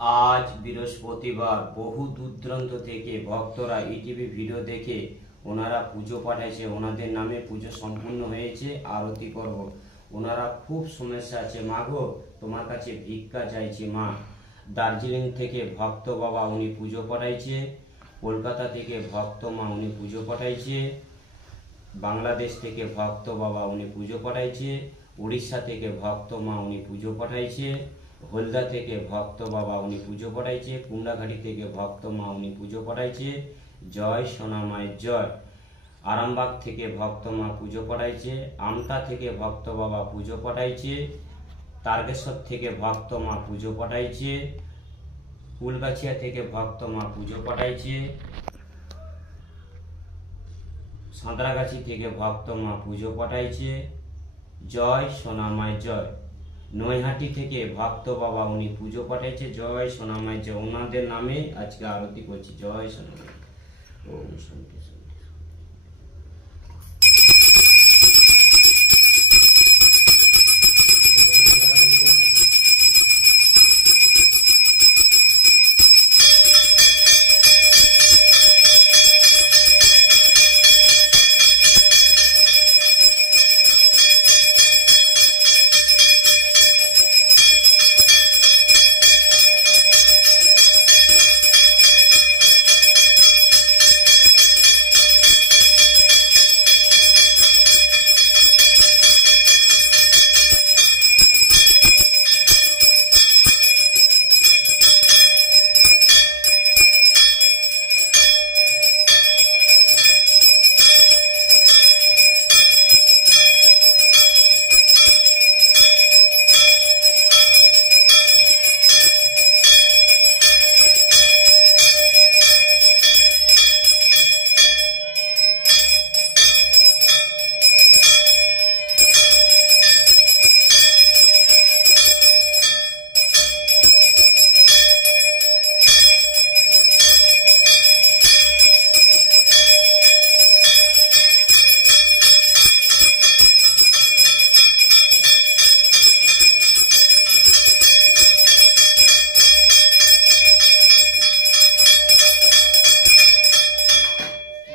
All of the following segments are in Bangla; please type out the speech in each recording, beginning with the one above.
আজ বৃহস্পতিবার বহু দূর দূরান্ত থেকে ভক্তরা ইটিভি ভিডিও দেখে ওনারা পুজো পাঠাইছে। ওনাদের নামে পুজো সম্পূর্ণ হয়েছে। আরতি করব। ওনারা খুব সমস্যা আছে। মা গো, তোমার কাছে ভিক্ষা চাইছি মা। দার্জিলিং থেকে ভক্ত বাবা উনি পুজো পাঠাইছে। কলকাতা থেকে ভক্ত মা উনি পুজো পাঠাইছে। বাংলাদেশ থেকে ভক্ত বাবা উনি পুজো পাঠাইছে। উড়িষ্যা থেকে ভক্ত মা উনি পুজো পাঠাইছে। হলদা থেকে ভক্ত বাবা উনি পুজো পাঠাইছে। কুমড়াঘাটি থেকে ভক্ত মা উনি পুজো পাঠাইছে। জয় সোনা মায়ের জয়। আরামবাগ থেকে ভক্ত মা পুজো পাঠাইছে। আমতা থেকে ভক্ত বাবা পুজো পাঠাইছে। তারকেশ্বর থেকে ভক্ত মা পুজো পাঠাইছে। কুলগাছিয়া থেকে ভক্ত মা পুজো পাঠাইছে। সাঁতরাগাছি থেকে ভক্ত মা পুজো পাঠাইছে। জয় সোনা মায়ের জয়। নৈহাটি থেকে ভক্ত বাবা উনি পুজো পাঠাইছে। জয় সোনা মায়ের জয়। ওনাদের নামে আজকে আরতি করছি। জয় সোনা মায়ের। ওম শান্তি শান্তি।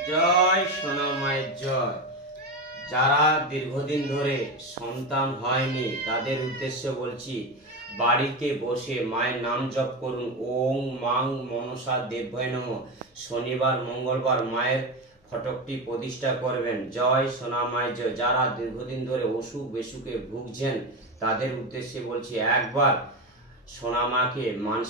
জয় সোনা মায়ের জয়। যারা দীর্ঘদিন ধরে সন্তান হয়নি তাদের উদ্দেশ্যে বলছি, বাড়িতে বসে মায়ের নাম জপ করুন। ওং মাং মনসা দেবভয় নমঃ। শনিবার মঙ্গলবার মায়ের ফটকটি প্রতিষ্ঠা করবেন। জয় সোনা মায়ের জয়। যারা দীর্ঘদিন ধরে অসুখ বিসুখে ভুগছেন তাদের উদ্দেশ্যে বলছি, একবার সোনা মাকে মানসিক